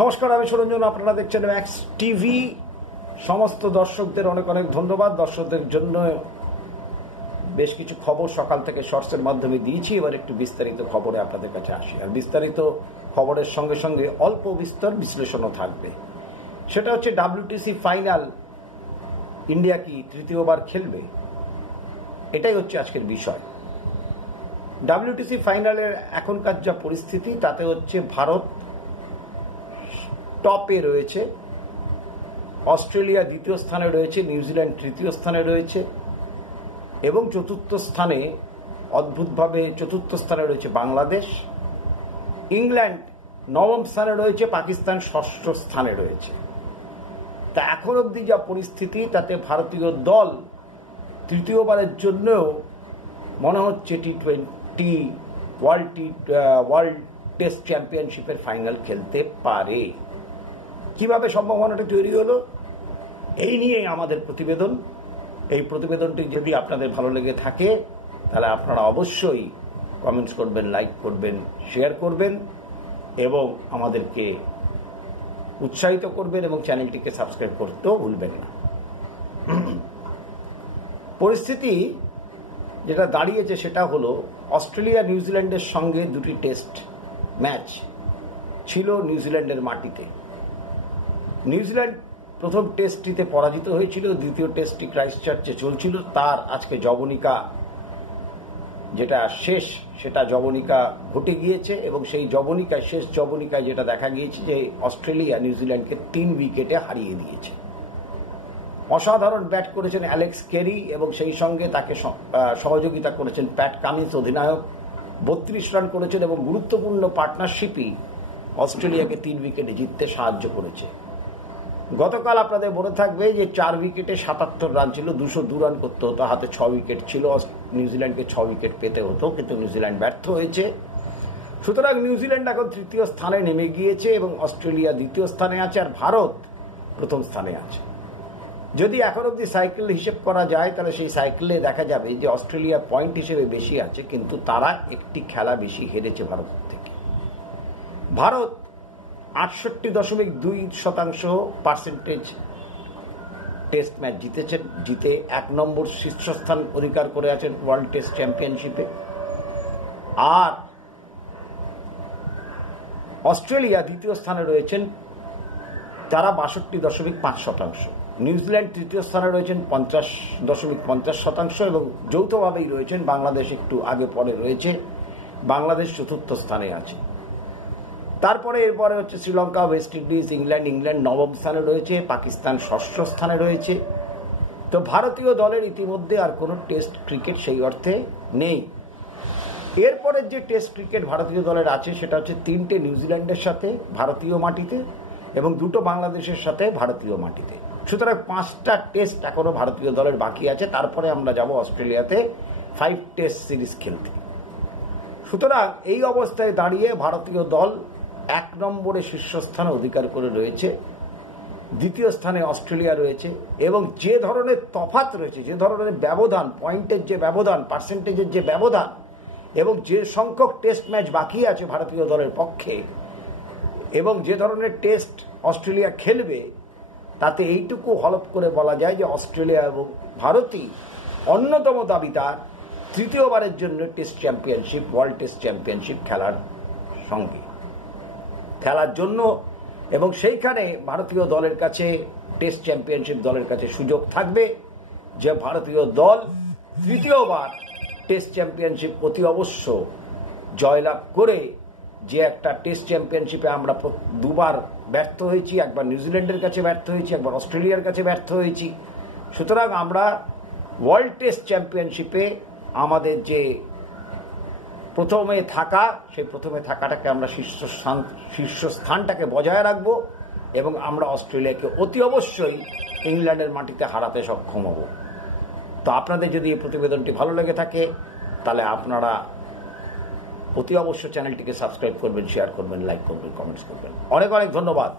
নমস্কার, আমি সুরঞ্জন। আপনারা দেখছেন ম্যাক্স টিভি। সমস্ত দর্শকদের অনেক অনেক ধন্যবাদ। দর্শকদের জন্য বেশ কিছু খবর সকাল থেকে শর্টসের মাধ্যমে দিয়েছি। এবার একটু বিস্তারিত খবরে আপনাদের কাছে আসি। আর বিস্তারিত খবরের সঙ্গে সঙ্গে অল্প বিস্তর বিশ্লেষণও থাকবে। সেটা হচ্ছে WTC ফাইনাল ইন্ডিয়া কি তৃতীয়বার খেলবে, এটাই হচ্ছে আজকের বিষয়। WTC ফাইনালের এখনকার যা পরিস্থিতি তাতে হচ্ছে ভারত টপে রয়েছে, অস্ট্রেলিয়া দ্বিতীয় স্থানে রয়েছে, নিউজিল্যান্ড তৃতীয় স্থানে রয়েছে এবং চতুর্থ স্থানে অদ্ভুতভাবে চতুর্থ স্থানে রয়েছে বাংলাদেশ। ইংল্যান্ড নবম স্থানে রয়েছে, পাকিস্তান ষষ্ঠ স্থানে রয়েছে। তা এখন অবধি যা পরিস্থিতি তাতে ভারতীয় দল তৃতীয়বারের জন্যও মনে হচ্ছে T20 ওয়ার্ল্ড টেস্ট চ্যাম্পিয়নশিপের ফাইনাল খেলতে পারে। কিভাবে সম্ভাবনাটা তৈরি হলো, এই নিয়েই আমাদের প্রতিবেদন। এই প্রতিবেদনটি যদি আপনাদের ভালো লেগে থাকে তাহলে আপনারা অবশ্যই কমেন্টস করবেন, লাইক করবেন, শেয়ার করবেন এবং আমাদেরকে উৎসাহিত করবেন এবং চ্যানেলটিকে সাবস্ক্রাইব করতেও ভুলবেন না। পরিস্থিতি যেটা দাঁড়িয়েছে সেটা হলো অস্ট্রেলিয়া নিউজিল্যান্ডের সঙ্গে দুটি টেস্ট ম্যাচ ছিল নিউজিল্যান্ডের মাটিতে। নিউজিল্যান্ড প্রথম টেস্টটিতে পরাজিত হয়েছিল, দ্বিতীয় টেস্টটি ক্রাইস্টচার্চে চলছিল। তার আজকে জবনিকা যেটা শেষ, সেটা জবনিকা ঘটে গিয়েছে এবং সেই জবনিকায় শেষ জবনিকায় যেটা দেখা গিয়েছে যে অস্ট্রেলিয়া নিউজিল্যান্ডকে 3 উইকেটে হারিয়ে দিয়েছে। অসাধারণ ব্যাট করেছেন অ্যালেক্স কেরি এবং সেই সঙ্গে তাকে সহযোগিতা করেছেন প্যাট কামিন্স অধিনায়ক। 32 রান করেছেন এবং গুরুত্বপূর্ণ পার্টনারশিপই অস্ট্রেলিয়াকে 3 উইকেটে জিততে সাহায্য করেছে। গতকাল আপনাদের মনে থাকবে যে 4 উইকেটে 77 রান ছিল, 202 রান করতে হতো, হাতে 6 উইকেট ছিল। নিউজিল্যান্ডকে 6 উইকেট পেতে হতো, কিন্তু নিউজিল্যান্ড ব্যর্থ হয়েছে। সুতরাং নিউজিল্যান্ড এখন তৃতীয় স্থানে নেমে গিয়েছে এবং অস্ট্রেলিয়া দ্বিতীয় স্থানে আছে আর ভারত প্রথম স্থানে আছে। যদি এখন অব্দি সাইকেল হিসেব করা যায় তাহলে সেই সাইকেলে দেখা যাবে যে অস্ট্রেলিয়া পয়েন্ট হিসেবে বেশি আছে, কিন্তু তারা একটি খেলা বেশি হেরেছে ভারত থেকে। ভারত 68.2% টেস্ট ম্যাচ জিতেছেন, জিতে 1 নম্বর শীর্ষস্থান অধিকার করে আছেন ওয়ার্ল্ড টেস্ট চ্যাম্পিয়নশিপে। আর অস্ট্রেলিয়া দ্বিতীয় স্থানে রয়েছেন, তারা 62.5%। নিউজিল্যান্ড তৃতীয় স্থানে রয়েছেন 50.50% এবং যৌথভাবেই রয়েছেন বাংলাদেশ, একটু আগে পরে রয়েছে। বাংলাদেশ চতুর্থ স্থানে আছে। তারপরে এরপরে হচ্ছে শ্রীলঙ্কা, ওয়েস্ট ইন্ডিজ, ইংল্যান্ড নবম স্থানে রয়েছে, পাকিস্তান ষষ্ঠ স্থানে রয়েছে। তো ভারতীয় দলের ইতিমধ্যে আর কোনো টেস্ট ক্রিকেট সেই অর্থে নেই। এরপরের যে টেস্ট ক্রিকেট ভারতীয় দলের আছে সেটা হচ্ছে 3টে নিউজিল্যান্ডের সাথে ভারতীয় মাটিতে এবং 2টো বাংলাদেশের সাথে ভারতীয় মাটিতে। সুতরাং 5টা টেস্ট এখনো ভারতীয় দলের বাকি আছে। তারপরে আমরা যাব অস্ট্রেলিয়াতে 5 টেস্ট সিরিজ খেলতে। সুতরাং এই অবস্থায় দাঁড়িয়ে ভারতীয় দল 1 নম্বরে শীর্ষস্থানে অধিকার করে রয়েছে, দ্বিতীয় স্থানে অস্ট্রেলিয়া রয়েছে এবং যে ধরনের তফাৎ রয়েছে, যে ধরনের ব্যবধান, পয়েন্টের যে ব্যবধান, পার্সেন্টেজের যে ব্যবধান এবং যে সংখ্যক টেস্ট ম্যাচ বাকি আছে ভারতীয় দলের পক্ষে এবং যে ধরনের টেস্ট অস্ট্রেলিয়া খেলবে, তাতে এইটুকু হলফ করে বলা যায় যে অস্ট্রেলিয়া এবং ভারতই অন্যতম দাবিদার তৃতীয়বারের জন্য test championship, world test championship খেলার জন্য। এবং সেইখানে ভারতীয় দলের কাছে, টেস্ট চ্যাম্পিয়নশিপ দলের কাছে সুযোগ থাকবে যে ভারতীয় দল তৃতীয়বার টেস্ট চ্যাম্পিয়নশিপ অতি অবশ্য জয়লাভ করে, যে একটা টেস্ট চ্যাম্পিয়নশিপে আমরা 2বার ব্যর্থ হয়েছি, একবার নিউজিল্যান্ডের কাছে ব্যর্থ হয়েছি, একবার অস্ট্রেলিয়ার কাছে ব্যর্থ হয়েছি। সুতরাং আমরা ওয়ার্ল্ড টেস্ট চ্যাম্পিয়নশিপে আমাদের যে প্রথমে থাকা, সেই প্রথমে থাকাটাকে আমরা শীর্ষস্থানটাকে বজায় রাখব এবং আমরা অস্ট্রেলিয়াকে অতি অবশ্যই ইংল্যান্ডের মাটিতে হারাতে সক্ষম হব। তো আপনাদের যদি এই প্রতিবেদনটি ভালো লেগে থাকে তাহলে আপনারা অতি অবশ্যই চ্যানেলটিকে সাবস্ক্রাইব করবেন, শেয়ার করবেন, লাইক করবেন, কমেন্টস করবেন। অনেক অনেক ধন্যবাদ।